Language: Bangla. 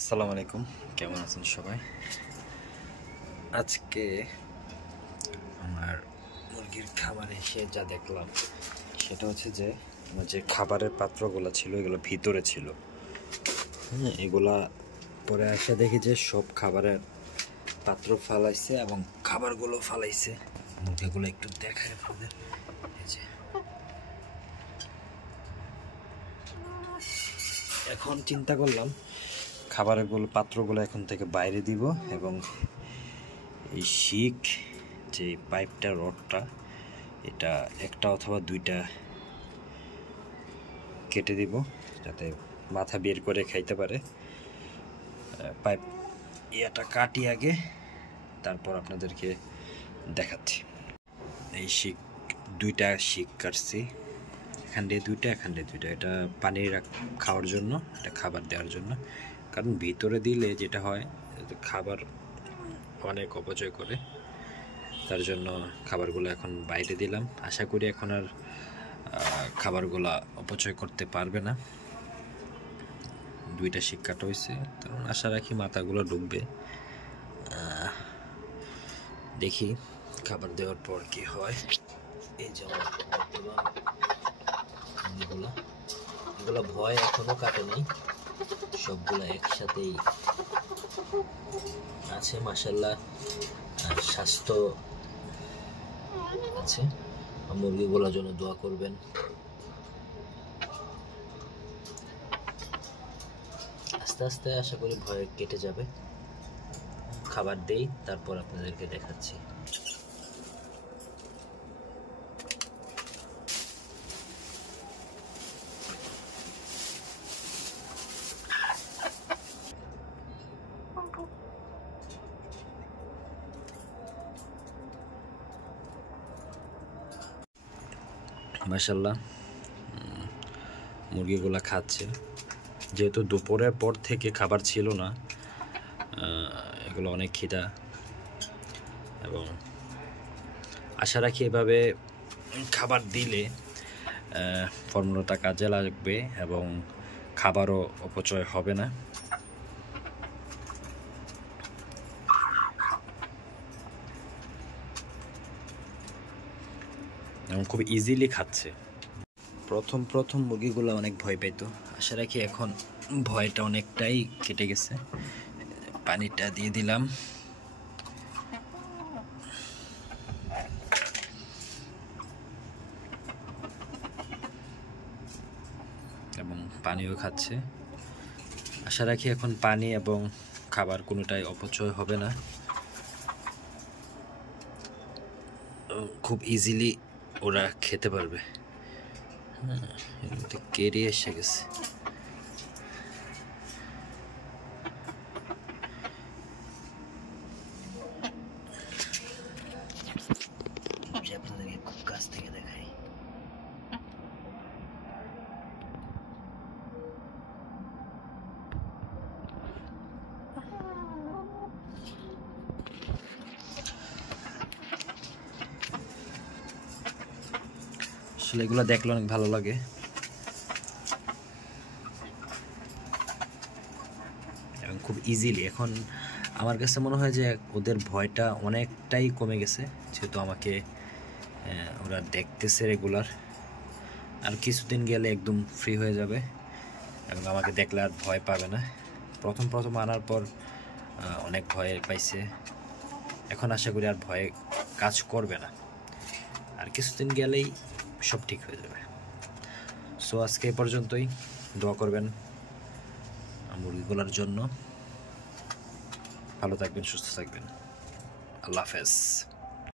আসসালামু আলাইকুম, কেমন আছেন সবাই? আজকে আমার মুরগির খাবারে এসে যা দেখলাম সেটা হচ্ছে যে আমার যে খাবারের পাত্রগুলো ছিল এগুলো ভিতরে ছিল। এগুলা পরে এসে দেখি যে সব খাবারের পাত্র ফালাইছে এবং খাবারগুলো ফালাইছে। মুরগিগুলো একটু দেখায় আপনাদের। এখন চিন্তা করলাম খাবারগুলো পাত্রগুলো এখন থেকে বাইরে দিব এবং এই শিক যে পাইপটা রডটা এটা একটা অথবা দুইটা কেটে দিব যাতে মাথা বের করে খাইতে পারে। পাইপ এটা কাটি আগে, তারপর আপনাদেরকে দেখাচ্ছি। এই শিক দুইটা শিক কাটছি, এখান দিয়ে দুইটা এখান দিয়ে দুইটা। এটা পানি খাওয়ার জন্য, এটা খাবার দেওয়ার জন্য। কারণ ভিতরে দিলে যেটা হয় খাবার অনেক অপচয় করে, তার জন্য খাবারগুলো এখন বাইরে দিলাম। আশা করি এখন আর খাবারগুলো অপচয় করতে পারবে না। দুইটা শিক কাটা হয়েছে, তখন আশা রাখি মাথাগুলো ঢুকবে। দেখি খাবার দেওয়ার পর কি হয়। এই যে এগুলো ভয় এখনো কাটেনি, সবগুলো একসাথেই আছে মাশাআল্লাহ। স্বাস্থ্য আছে। মুরগিগুলোর জন্য দোয়া করবেন। আস্তে আস্তে আশা করি ভয় কেটে যাবে। খাবার দেই, তারপর আপনাদেরকে দেখাচ্ছি। মাশাআল্লাহ মুরগিগুলা খাচ্ছে। যেহেতু দুপুরের পর থেকে খাবার ছিল না, এগুলো অনেক খিদা, এবং আশা রাখি এভাবে খাবার দিলে ফর্মুলাটা কাজে লাগবে এবং খাবারও অপচয় হবে না। এবং খুব ইজিলি খাচ্ছে। প্রথম মুরগিগুলো অনেক ভয় পাইতো, আশা রাখি এখন ভয়টা অনেকটাই কেটে গেছে। পানিটা দিয়ে দিলাম, এবং পানিও খাচ্ছে। আশা রাখি এখন পানি এবং খাবার কোনোটাই অপচয় হবে না। খুব ইজিলি ওরা খেতে পারবে। কেড়ে এসে গেছে। আপনাদেরকে খুব কাছ থেকে দেখাই। আসলে এগুলো দেখলে অনেক ভালো লাগে। এবং খুব ইজিলি এখন আমার কাছে মনে হয় যে ওদের ভয়টা অনেকটাই কমে গেছে, যেহেতু আমাকে ওরা দেখতেছে রেগুলার। আর কিছুদিন গেলে একদম ফ্রি হয়ে যাবে এবং আমাকে দেখলে আর ভয় পাবে না। প্রথম আনার পর অনেক ভয় পাইছে, এখন আশা করি আর ভয় কাজ করবে না। আর কিছুদিন গেলেই সব ঠিক হয়ে যাবে। সো আজকে এই পর্যন্তই। দোয়া করবেন মুরগিগুলোর জন্য। ভালো থাকবেন, সুস্থ থাকবেন। আল্লাহ হাফেজ।